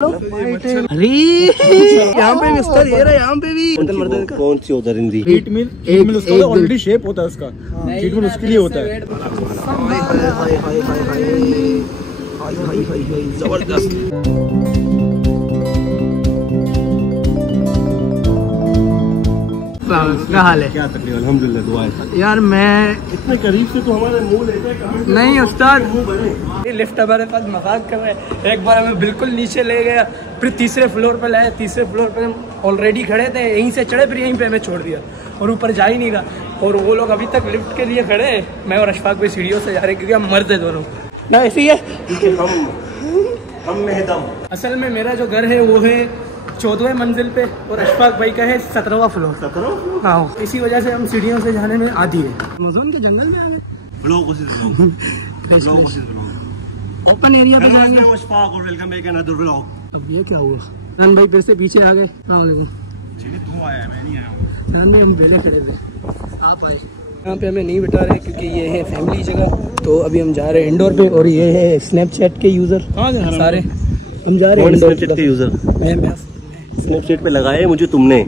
अरे यहाँ पे भी उस्ताद ये रहा, यहाँ पे भी कौन सी उधर हिंदी हीट मिल उसका ऑलरेडी शेप होता है उसका, हीट मिल उसके लिए होता है। जबरदस्त। क्या हाल है? क्या तकलीफ? अल्हम्दुलिल्लाह, दुआ है। यार मैं इतने करीब से तो हमारे मुंह लेते हैं। नहीं उस्ताद, लिफ्ट हमारे पास मजाक कर रहे हैं। एक बार हमें बिल्कुल नीचे ले गया, फिर तीसरे फ्लोर पर लाया। तीसरे फ्लोर पर हम ऑलरेडी खड़े थे, यहीं से चढ़े, फिर यहीं पे हमें छोड़ दिया और ऊपर जा ही नहीं रहा। और वो लोग अभी तक लिफ्ट के लिए खड़े हैं। मैं और अशफाक भी सीढ़ियों से जा रहे हैं क्योंकि हम मर्द हैं दोनों ना, ऐसी है हम में दम। असल में मेरा जो घर है वो है 14वें मंजिल पे और अशफाक भाई का है 17वां फ्लोर। 17? हाँ, इसी वजह से हम सीढ़ियों से जाने में आती है। अमेज़न के जंगल में आ गए, ओपन एरिया पे जाएंगे। अब ये क्या हुआ? रन भाई फिर से पीछे आ गए। तू आया, मैं नहीं आया। रन भाई हम पहले खड़े थे, आप आए। यहाँ पे हमें नहीं बिठा रहे क्योंकि ये है फैमिली जगह। तो अभी हम जा रहे हैं इंडोर पे और ये है स्नैपचैट के यूजर सारे। हम जा रहे हैं स्नैपचैट के यूजर। मैं स्नैपचैट पे लगाए मुझे तुमने,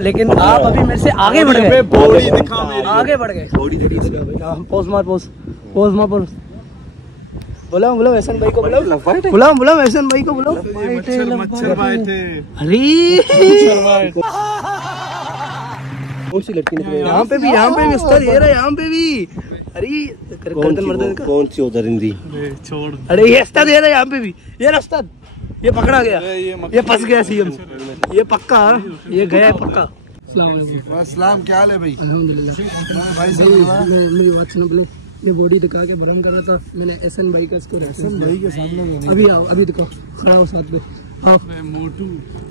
लेकिन आप अभी मेरे से आगे बढ़ गए। बॉडी दिखा मेरी, आगे बढ़ गए। पोज मार, पोज मार, पोज। बुलाओ एहसन भाई को, बुलाओ एहसन भाई को, बुलाओ। अरे यहाँ पे भी उस्ताद ये रहा, यहाँ पे भी। अरे कौन सी उधर हिंदी? छोड़। अरे ये उस्ताद ये रहा, यहाँ पे भी ये रहा उस्ताद। ये पकड़ा गया, ये फंस गया सीएम, ये पक्का, ये गया पक्का। अस्सलाम, क्या हाल है भाई? अल्हम्दुलिल्लाह भाई। मेरी बात सुनो पहले। ये बॉडी दिखा के भरम कर रहा था मैंने एहसन भाई का, इसको एहसन भाई के सामने अभी आओ, अभी दिखाओ, खड़ा हो साथ में। आओ मोटू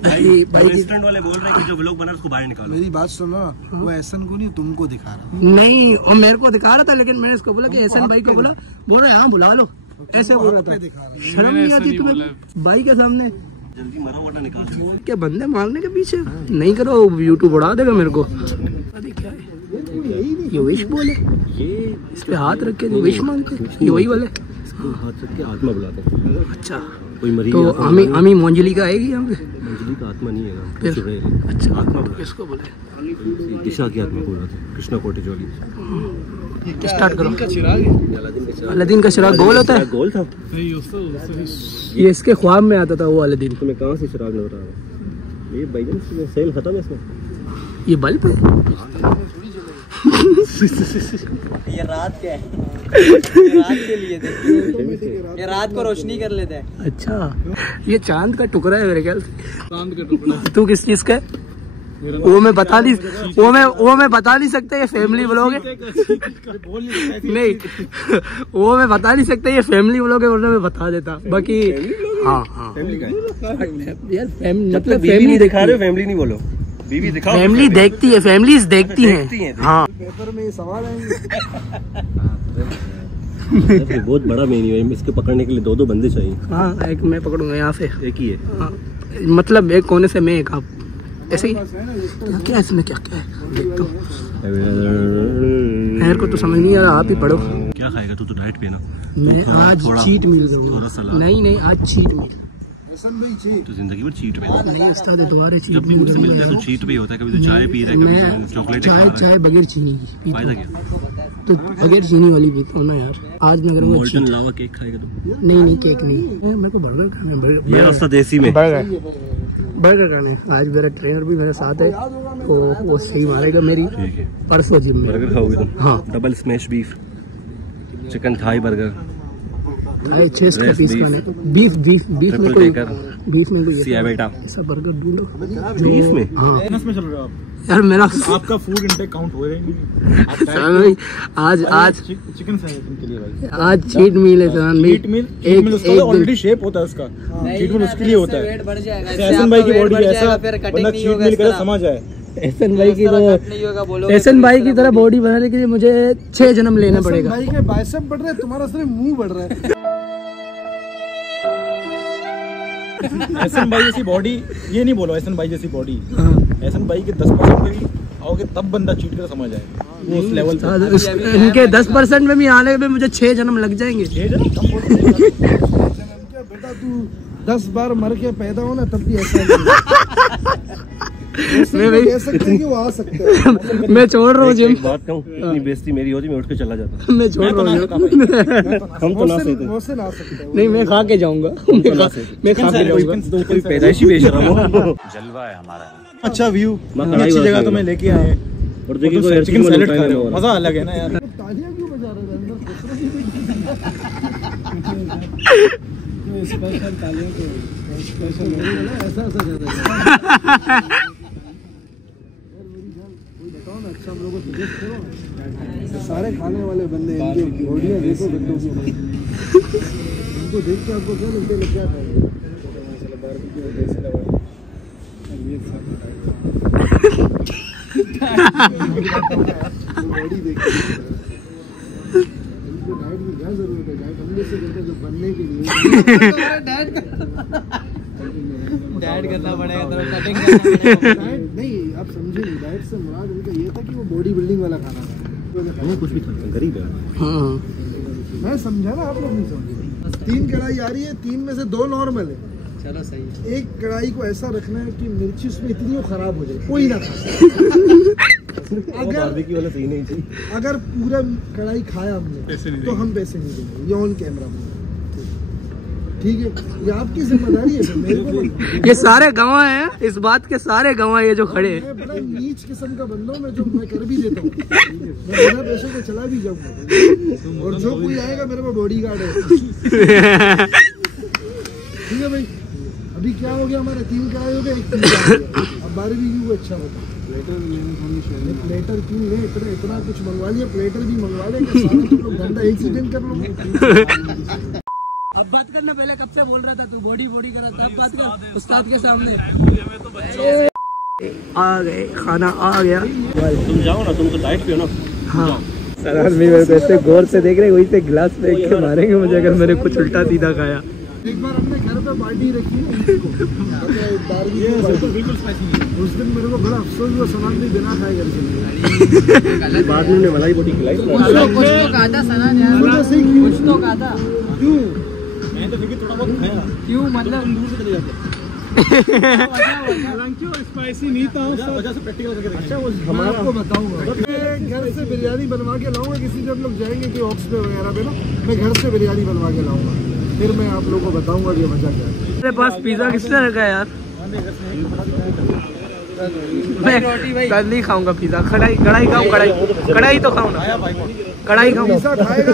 भाई रेस्टोरेंट वाले बोल रहे हैं कि जो व्लॉग बना उसको बाहर निकालो। मेरी बात सुनो, वो एहसन को नहीं तुमको दिखा रहा। नहीं, और मेरे को दिखा रहा था, लेकिन मैंने इसको बोला कि एहसन भाई को बोल रहा यहाँ बुला लो, ऐसे बोल रहा था। शर्म नहीं आती तुम्हें भाई के सामने? जल्दी मरा वरना निकाल। क्या बंदे मारने के पीछे नहीं करो, यूट्यूब उड़ा देगा मेरे को। अरे क्या है ये? विश बोले, ये इस पे हाथ रख के विश मांगते, ये वही वाले हाथ रख के आत्मा बुलाते हैं। अच्छा, कोई मरीज तो आमी मोंजली का आएगी यहाँ पे? मंजली का आत्मा नहीं है, फिर अच्छा आत्मा किसको बोले? दिशा की आत्मा बोल रहा था, कृष्णा कोटेज वाली। स्टार्ट करो। अलादीन का चिराग गोल होता है? गोल था ये इसके ख्वाब में आता था वो अलादीन। तुम्हें कहाँ से चिराग नजर आ रहा है? ये भाई सेल खत्म है इसमें। ये बल्ब है? ये रात क्या है? ये रात के लिए थे, ये रात को रोशनी कर लेते हैं। अच्छा, ये चांद का टुकड़ा है मेरे ख्याल से। चांद का टुकड़ा। तू किस चीज का है? वो मैं बता नहीं सकता, ये फैमिली व्लॉग है। नहीं, वो मैं बता नहीं सकता, ये फैमिली व्लॉग है, वरना मैं बता देता। बाकी हाँ यार, मतलब फैमिली दिखा रहे हो, फैमिली नहीं बोलो, बीवी दिखाओ। फैमिली देखती है, फैमिलीज देखती हैं। हाँ, पेपर में सवाल है। बहुत बड़ा मेन्यू है, इसके पकड़ने के लिए दो बंदे चाहिए। हाँ, एक मैं पकड़ूंगा यहाँ से, एक ही है। हाँ, मतलब एक कोने से मैं, एक आप, ऐसे ही। क्या इसमें क्या है देख तो। मेरे को तो समझ नहीं आ रहा, आप ही पढ़ो। क्या खाएगा तू? तो डाइट पे ना। मैं आज चीट मील करूँगा। नहीं, आज चीट मील। तो जिंदगी भर चीट पे नहीं उस्ताद, दोबारा चीट जब भी मुझसे मिलता है तो चीट पे होता है। कभी तो चाय पी रहा है, कभी चॉकलेट खा रहा है। चाय बगैर चीनी की फायदा क्या? तो बगैर चीनी वाली पीता हूँ ना यार। आज मैं करूँगा मोल्टन लावा केक खाएगा तू? नहीं, केक नहीं, मेरे को बर्गर खाना है। ये रास्ता देसी में बर्गर खाने। आज मेरा ट्रेनर भी मेरे साथ है, तो वो सही मारेगा मेरी। परसों जिम में बर्गर खाओगे तुम? हाँ, double smash beef, chicken thigh burger, 6 का पीस खाने। बीफ में कोई सिया बेटा ऐसा बर्गर ढूंढो बीफ में। हाँ में चल रहे हो आप? यार मेरा आपका फूड इंटेक काउंट हो रहा है आज चिकन सैंडविच के लिए भाई। आज चीट मील है सरान भाई। हीट मिल ऑलरेडी शेप होता है उसका, चीट मिल उसके लिए होता है। एहसन भाई की बॉडी ऐसा बंदा चीट मिल करे समझ आए। एहसन भाई की तरह बॉडी बनाने के लिए मुझे 6 जन्म लेना पड़ेगा। भाई के बाइसेप बढ़ रहे हैं, तुम्हारा सिर्फ मुंह बढ़ रहा है। एहसन भाई जैसी बॉडी, ये नहीं बोलो एहसन भाई जैसी बॉडी। एहसन भाई के 10% में भी आओगे तब बंदा चीट कर समझ आएगा, वो उस लेवल पे। इनके 10% में भी आने में मुझे 6 जन्म लग जाएंगे। 6 जन्म? बेटा तू 10 बार मर के पैदा हो ना तब भी ऐसा नहीं कह सकते हैं कि वो आ सकते हैं। मैं छोड़ रहा हूँ जिम। एक बात कहूँ, इतनी बेइज्जती मेरी होती मैं उठ के चला जाता। मैं छोड़ रहा हूँ। हम तो ना सकते। वो ना सकते नहीं, मैं खा के जाऊंगा। मैं खा के जाऊंगा। कोई पैदाइशी बेशरम हो। जलवा है हमारा। अच्छा व्यू, कढ़ाई अच्छी जगह वाला तो मैं लेके आए हैं। और देखिए कोई चिकन सैलेड खा रहे हो, मजा अलग है ना यार। तालियां क्यों बजा रहे थे अंदर? स्पेशल तालियां तो स्पेशल ऐसा ज्यादा बताओ ना। अच्छा हम लोगों को सजेस्ट करो। सारे खाने वाले बंदे इनकी बॉडियां देखो बंदों की। इनको देख के आपको क्या लगता है क्या खाएंगे? बॉडी देखो। इनको डाइट की क्या जरूरत है? डाइट हम जैसे करते हैं जो बनने के लिए। डाइट करना पड़ेगा तो कटिंग डाइट नहीं, आप समझे नहीं। डाइट से मुराद उनका ये था कि वो बॉडी बिल्डिंग वाला खाना था। कुछ भी खाते गरीब है। मैं समझा ना, आप लोग नहीं समझे। 3 कढ़ाई आ रही है, 3 में से 2 नॉर्मल है। चलो सही है। एक कढ़ाई को ऐसा रखना है कि मिर्ची उसमें इतनी खराब हो जाए कोई ना खाए। अगर पूरा कढ़ाई खाया हमने तो हम पैसे नहीं देंगे, ये ऑन कैमरा में। ठीक है, ये आपकी जिम्मेदारी है। मेरे को ये सारे गवाह हैं, इस बात के सारे गवाह ये जो खड़े हैं। मैं बड़ा नीच किस्म का बंदा हूँ, मैं जो मैं कर भी देता हूँ। मैं बिना पैसे के चला भी जाऊंगा। और जो कोई आएगा मेरे पास बॉडी गार्ड है। ठीक है भाई, अभी क्या हो गया? हमारे 3 कढ़ाई हो गए, 1 पीस आ गया। अब 12 भी क्यों? अच्छा होता प्लेटर क्यों ले? इतना कुछ मंगवा लिया, प्लेटर भी मंगवा ले। सारा तुम लोग धंधा एक ही दिन कर लो। अब बात करना, पहले कब से बोल रहा था तू बॉडी कर रहा था? अब बात कर उस्ताद के सामने। आ गए, खाना आ गया। तुम जाओ ना, तुम तो डाइट पे हो ना। हाँ सरार भी मेरे को ऐसे गौर से देख रहे, वही से गिलास देख के मारेंगे मुझे अगर मैंने कुछ उल्टा सीधा खाया। एक बार हमने घर पे पार्टी रखी है बिल्कुल स्पाइसी। उस दिन मेरे को बड़ा अफसोस हुआ, सामान भी बिना खाए घर चले। बाद में मलाई बोटी खिलाई। कुछ तो कहा था सनान यार, कुछ तो कहा था। क्यों? मैं तो फिर थोड़ा बहुत खाया। क्यों मतलब दूर से चले जाते। हालांकि वो स्पाइसी नहीं था, उस वजह से प्रैक्टिकल करके देखेंगे। अच्छा, मैं आपको बताऊंगा। मैं घर से बिरयानी बनवा के लाऊंगा। किसी जब लोग जाएंगे कि ऑक्स पे वगैरह पे ना, मैं घर से बिरयानी बनवा के लाऊंगा। फिर मैं आप लोगों को बताऊंगा कि मजा क्या है। मेरे पास पिज्जा किसने रखा है यार? मैं कल नहीं खाऊंगा पिज्जा। कढ़ाई खाऊं, कढ़ाई तो खाऊं ना, कढ़ाई खाऊं। पिज्जा खाएगा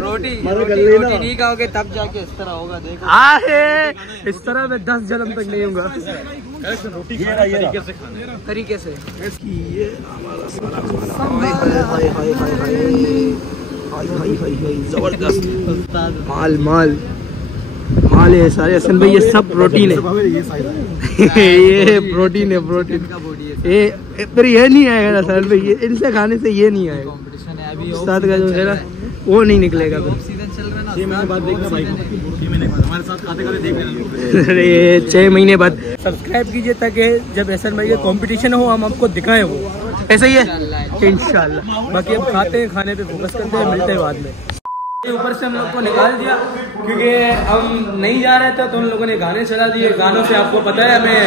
रोटी नहीं खाओगे तब जाके इस तरह होगा। देखो इस तरह मैं 10 जन्म तक नहीं होऊंगा तरीके से। ये हमारा सारा जबरदस्त माल है सारे। हसन भाई ये सब प्रोटीन है। ये प्रोटीन है। ये फिर ये नहीं आएगा ना सर भाई, ये इनसे खाने से ये नहीं आएगा। कंपटीशन है अभी। उस्ताद का जो है ना वो नहीं निकलेगा फिर। सीजन चल रहा है ना। 6 महीने बाद देखना भाई को। 6 महीने बाद हमारे साथ खाते देख लेना। अरे 6 महीने बाद सब्सक्राइब कीजिए ताकि जब हसन भाई का कंपटीशन हो हम आपको दिखाएं वो। ऐसा ही है इंशाल्लाह। बाकी अब खाते हैं, खाने पे फोकस करते हैं, मिलते हैं बाद में। ऊपर से हम लोग को निकाल दिया क्योंकि हम नहीं जा रहे थे तो उन लोगों ने गाने चला दिए। गानों से आपको पता है हमें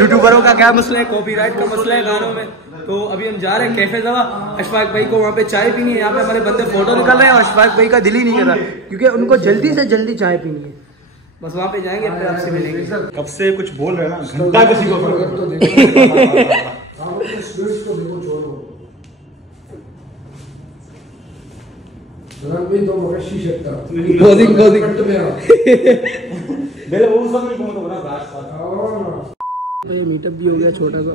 यूट्यूबरों का क्या मसला है, कॉपीराइट का मसला है गानों में। तो अभी हम जा रहे हैं कैफे जवा। अशफाक भाई को वहाँ पे चाय पीनी है। यहाँ पे हमारे बंदे फोटो निकल रहे हैं और अशफाक भाई का दिल ही नहीं कर रहा क्योंकि उनको जल्दी से जल्दी चाय पीनी है। बस वहाँ पे जाएंगे फिर आपसे मिलेंगे। कब से कुछ बोल रहे हैं ना, घंटा किसी को तो ये मीटअप भी हो गया छोटा सा।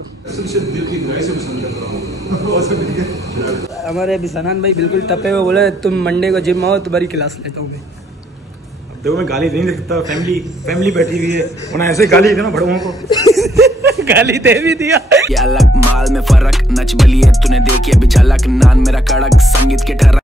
हमारे अभी सनान भाई बिल्कुल तपे हुए, बोले तुम मंडे को जिम आओ तुम्हारी क्लास लेता हूँ मैं। देखो मैं गाली नहीं दे सकता, फैमिली बैठी हुई है, उन्हें ऐसे गाली देना बड़ों को। गाली दे भी दिया। ये अलग माल में फर्क, नच बलिए तूने देखी अभी झलक, नान मेरा कड़क संगीत के ठहरा।